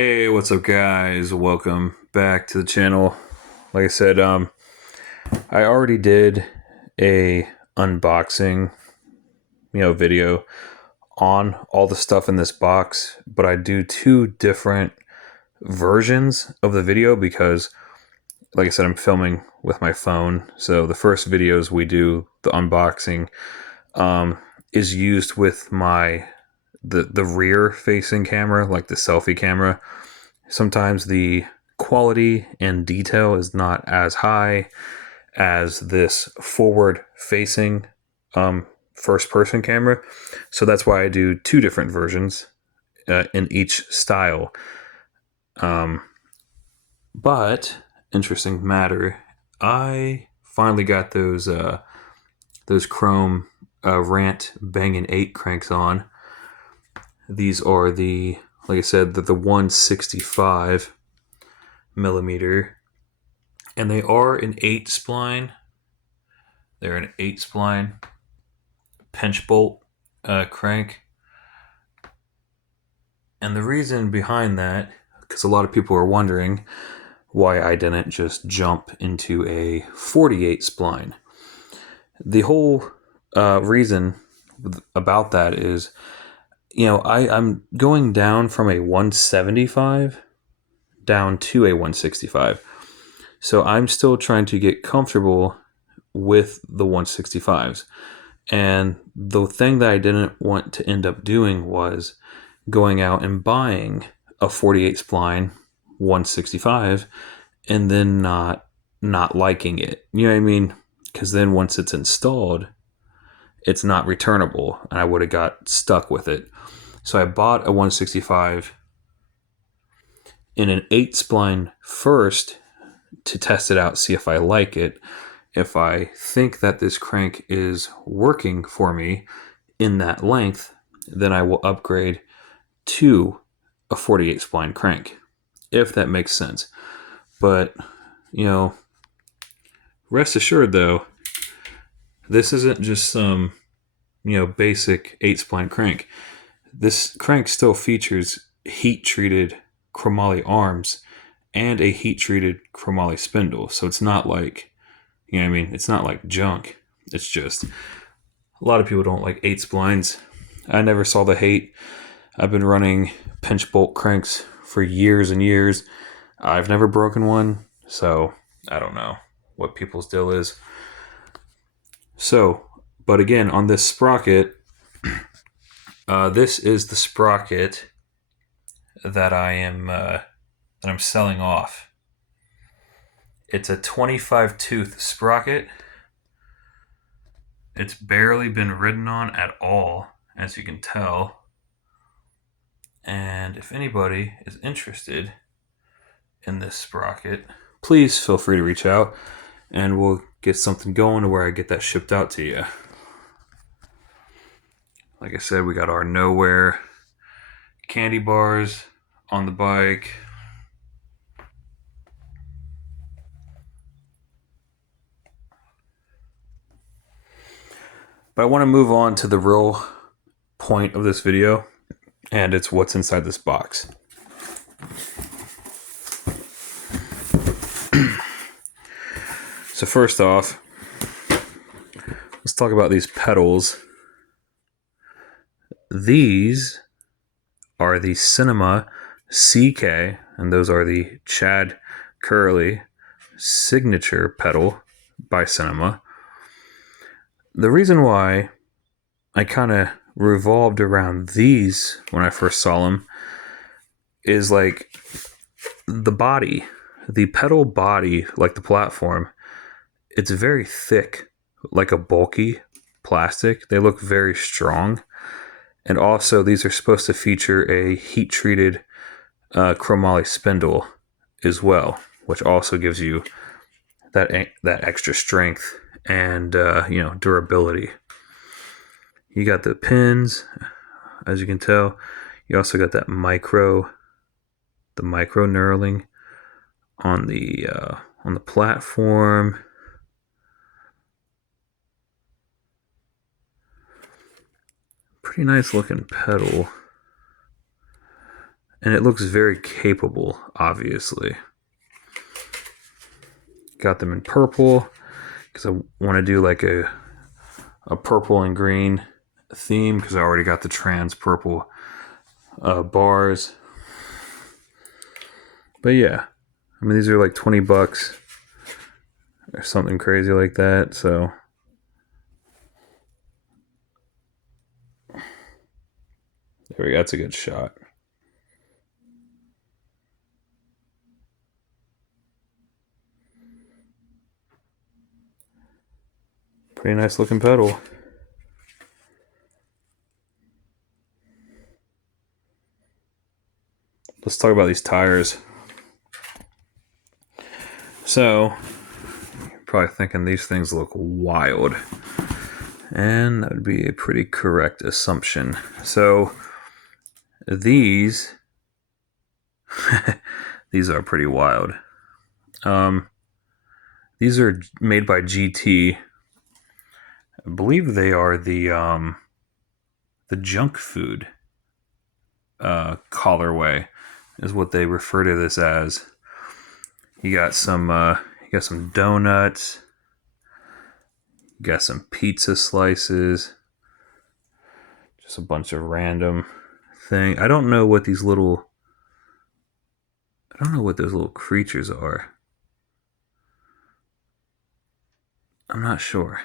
Hey, what's up, guys? Welcome back to the channel. Like I said, I already did a unboxing, video on all the stuff in this box, but I do two different versions of the video because, like I said, I'm filming with my phone. So the first videos we do, the unboxing, is used with the rear facing camera, like the selfie camera. Sometimes the quality and detail is not as high as this forward facing first person camera. So that's why I do two different versions in each style. But interesting matter, I finally got those Chrome Rant Bangin' 8 cranks on. These are like I said, the 165 millimeter, and they are an 8 spline. They're an 8 spline pinch bolt crank. And the reason behind that, because a lot of people are wondering why I didn't just jump into a 48 spline. The whole reason about that is, I'm going down from a 175 down to a 165. So I'm still trying to get comfortable with the 165s. And the thing that I didn't want to end up doing was going out and buying a 48 spline 165 and then not liking it. You know what I mean? Because then once it's installed, it's not returnable, and I would have got stuck with it. So I bought a 165 in an 8 spline first to test it out, see if I like it. If I think that this crank is working for me in that length, then I will upgrade to a 48 spline crank, if that makes sense. But, rest assured though, this isn't just some, basic 8 spline crank. This crank still features heat treated chromoly arms and a heat treated chromoly spindle. So it's not like, it's not like junk. It's just, a lot of people don't like 8 splines. I never saw the hate. I've been running pinch bolt cranks for years and years. I've never broken one, so I don't know what people's deal is. So, but again, on this sprocket, this is the sprocket that I'm selling off. It's a 25 tooth sprocket. It's barely been ridden on at all, as you can tell. And if anybody is interested in this sprocket, please feel free to reach out and we'll get something going to where I get that shipped out to you. Like I said, we got our Nowhere candy bars on the bike. But I want to move on to the real point of this video, and it's what's inside this box. So first off, let's talk about these pedals. These are the Cinema CK, and those are the Chad Curley signature pedal by Cinema. The reason why I kind of revolved around these when I first saw them is like the body, the pedal body, like the platform, it's very thick, like a bulky plastic. They look very strong. And also, these are supposed to feature a heat-treated chromoly spindle as well, which also gives you that extra strength and durability. You got the pins, as you can tell. You also got that micro knurling on the platform. Pretty nice looking pedal. And it looks very capable, obviously. Got them in purple because I want to do like a purple and green theme because I already got the trans purple bars. But yeah, I mean, these are like $20 or something crazy like that. So there we go. That's a good shot. Pretty nice looking pedal. Let's talk about these tires. So, you're probably thinking these things look wild. And that would be a pretty correct assumption. So, these these are pretty wild. These are made by GT. I believe they are the junk food colorway is what they refer to this as. You got some donuts. You got some pizza slices. Just a bunch of random thing. I don't know what those little creatures are. I'm not sure.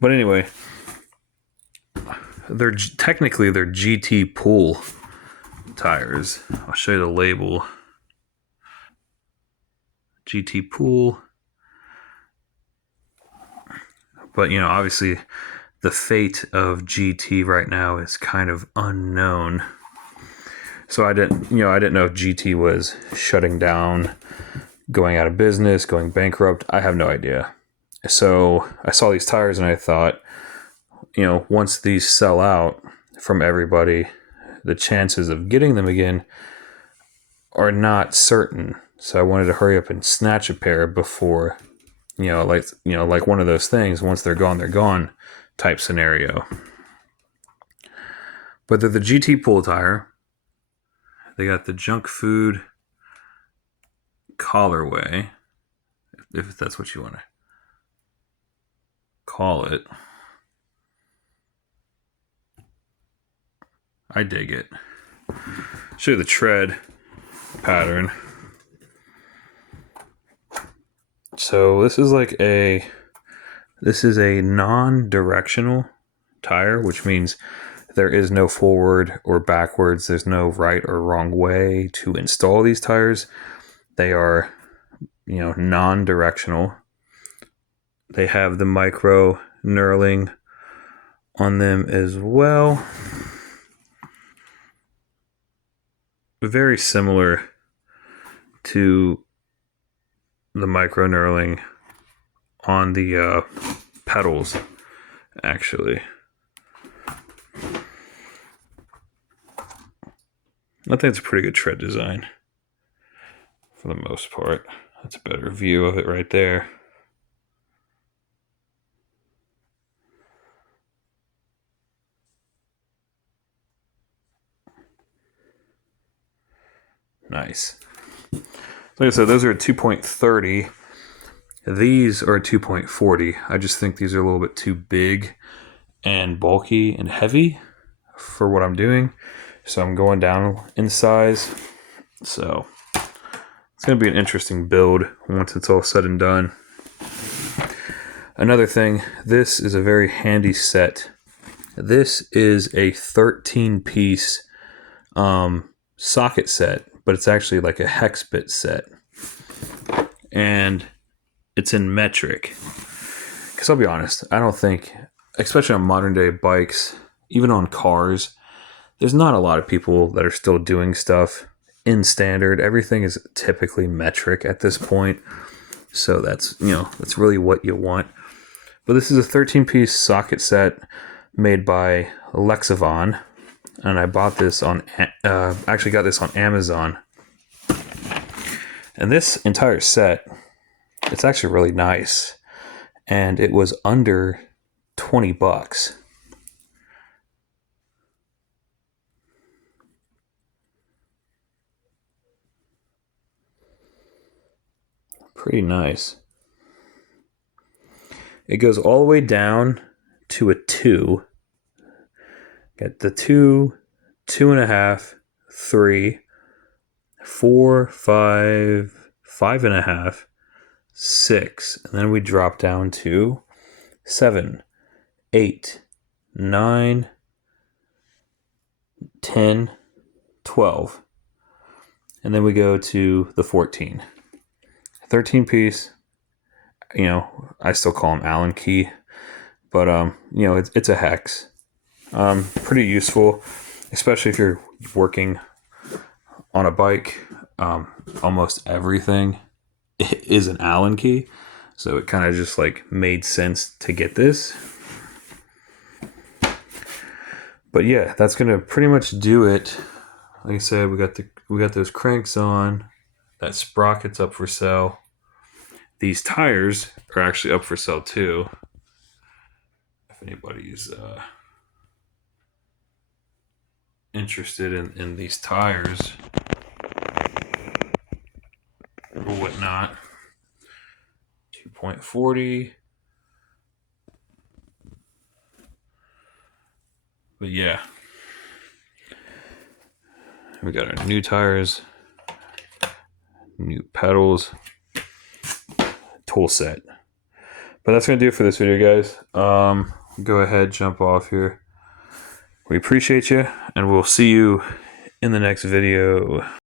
But anyway, they're GT Pool tires. I'll show you the label. GT Pool. But obviously the fate of GT right now is kind of unknown. So I didn't know if GT was shutting down, going out of business, going bankrupt. I have no idea. So I saw these tires and I thought, once these sell out from everybody, the chances of getting them again are not certain. So I wanted to hurry up and snatch a pair before, like one of those things, once they're gone type scenario. But they're the GT Pool tire. They got the junk food colorway, if that's what you want to call it. I dig it. Show you the tread pattern. So this is a non-directional tire, which means there is no forward or backwards. There's no right or wrong way to install these tires. They are, non-directional. They have the micro knurling on them as well. Very similar to the micro knurling on the pedals, actually. I think it's a pretty good tread design for the most part. That's a better view of it right there. Nice. Like I said, those are a 2.30. These are a 2.40. I just think these are a little bit too big and bulky and heavy for what I'm doing. So I'm going down in size. So it's going to be an interesting build once it's all said and done. Another thing, this is a very handy set. This is a 13-piece socket set, but it's actually like a hex bit set. And it's in metric. Because I'll be honest, I don't think, especially on modern day bikes, even on cars, there's not a lot of people that are still doing stuff in standard. Everything is typically metric at this point. So that's really what you want. But this is a 13-piece socket set made by Lexivon. And I bought this got this on Amazon. And this entire set, it's actually really nice. And it was under $20. Pretty nice. It goes all the way down to a 2. Got the 2, 2.5, 3, 4, 5, 5.5, 6. And then we drop down to 7, 8, 9, 10, 12. And then we go to the 14. 13 piece. You know, I still call them Allen key, but you know, it's a hex. Pretty useful, especially if you're working on a bike. Almost everything is an Allen key, so it kind of just like made sense to get this. But yeah, that's gonna pretty much do it. Like I said, we got those cranks on. That sprocket's up for sale. These tires are actually up for sale too. If anybody's interested in these tires or whatnot. 2.40. But yeah. We got our new tires, new pedals, tool set. But that's going to do it for this video, guys. Go ahead, jump off here. We appreciate you, and we'll see you in the next video.